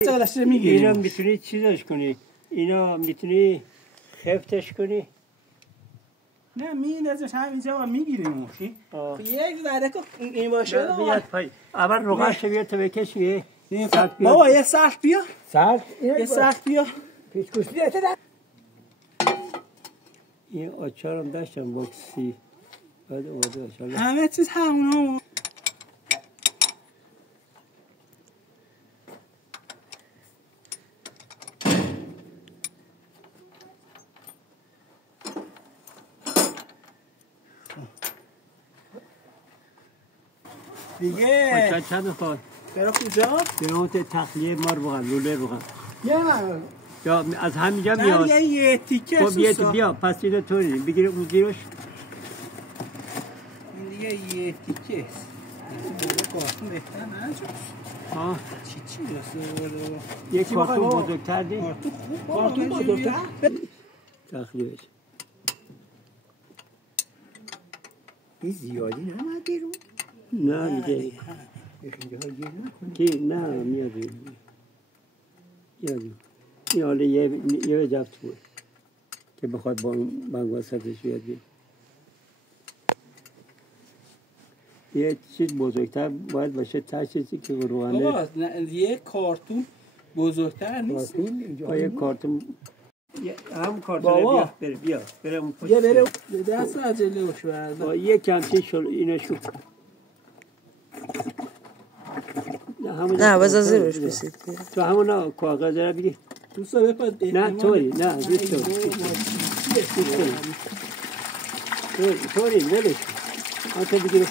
اینا میتونی چیزش کنی، اینا میتونی خفتش کنی. نه میندازش همینجا و میگیری موشی. یک ذره که این باشه بیاد پای. اول روغنش بیاد تو بکشی. بابا یه سخت بیا. سخت؟ یه سخت بیا. پیچ کشتی ده. این آچارم داشتم باکسی. بعد اومده آچار. همه چیز همونا. دیگه چند خواهد؟ برای کجا؟ به اون تخلیه مار روغن، لوله روغن. نه یا از همینجا میاد. نه یه تیکه خب بیا پس اینو طوری بگیره اون زیرش. این دیگه یه تیکه است. کارتون بهتر نه ها چی رسه؟ یک کارتون بزرگتر دی؟ کارتون بزرگتر؟ تخلیه بشه. این زیادی نمید بیرون؟ نه میگه کی نه میاد این حالا یه جفت بود که بخواد با بنگ وسطش بیاد بیاد. یه چیز بزرگتر باید باشه تا چیزی که روغنه. بابا یه کارتون بزرگتر نیست. یه کارتون هم کارتون بیا بره اون پشت. یه بره دست عجله باش برد. یه کمچه اینشو نه بذار زیرش بسید تو همون کاغذ را بگی دوستا بپاد. نه طوری نه طوری ولش آنتا بگیره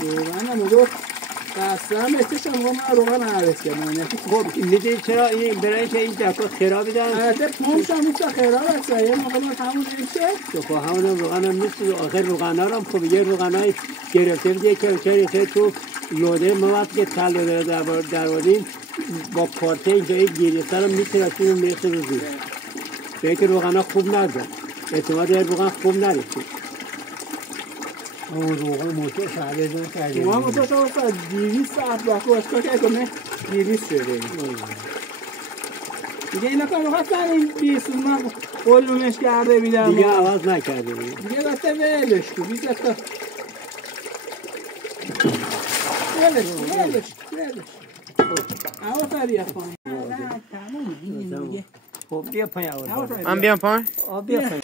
من نگو قسم بهتش هم من روغن عوض کردم. خب میدونی چرا این برای که این دکا خرابی دارن؟ البته پمپش هم نیست خراب است. یه موقع ما همون میشه تو همون روغن هم نیست. آخر روغن ها هم خب یه روغن های گرفته بودی که چه تو لوده ما وقتی که تل لوده در آوردیم با کارته اینجایی گیریستر هم میترسیم و میرسه رو زیر به که روغن ها خوب ندارن. اعتماد روغن خوب نرسید. اون روغن موتور شعبه دون کرده روغن موتور شما 200 ساعت باکو اشکا که کنه 200 شده دیگه اینا که میخواستن این 20 من قلومش کرده بیدم دیگه عوض نکرده دیگه دسته ولش کن 20 تا ولش اما فریه خواهیم خب بیا پایین من بیام پایین؟ بیا پایین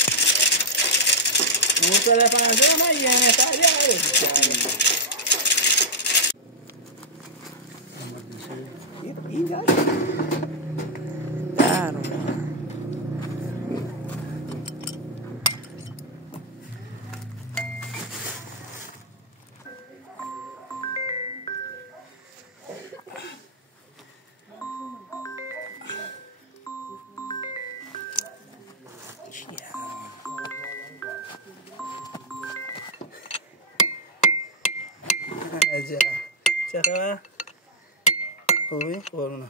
موتور پنجه من یه نفری عوض این داشت در چرا؟ خوبی؟ قرونه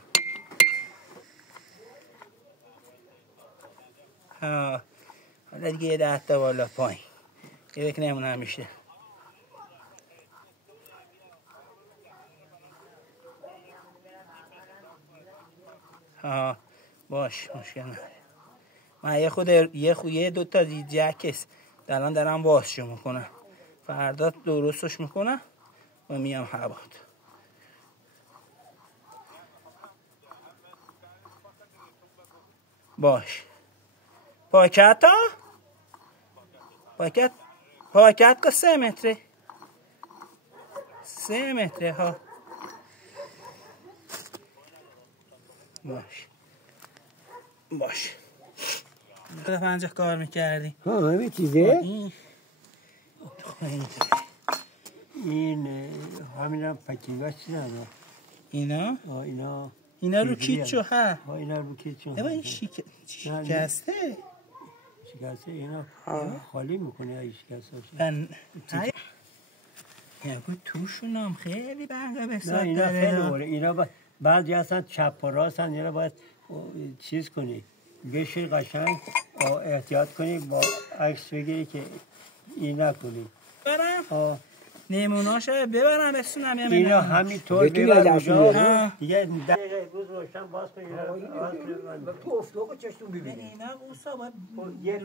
ها حالا دیگه یه 10 تا بالا پایین یه بک نمونه همیشه ها باش مشکل نداره من یه دو تا جکس الان دارم بازشو میکنم فردا درستش میکنم و میام هوات باش پاکت که 3 متره 3 متره ها باش دو 50 کار میکردی ها همه چیزه؟ این همین هم پکینگاش چی نداره اینا رو کیچو ها اینا رو کیچو این شکسته اینا خالی میکنه ای شکسته یعنی توشون هم خیلی بنگه بساد نه اینا خیلی باره اینا بعضی هستن چپ و راست هستن اینا باید چیز کنی بشی قشنگ احتیاط کنی با عکس بگیری که این نکنی برم نیموناش ببرم بسونم یه اینا همینطور بتونی ببر دست اونجا. بیاری؟ دیگه روز روشن باز کنی. تو افتاق چشتون ببینی اینا اوسا باید یه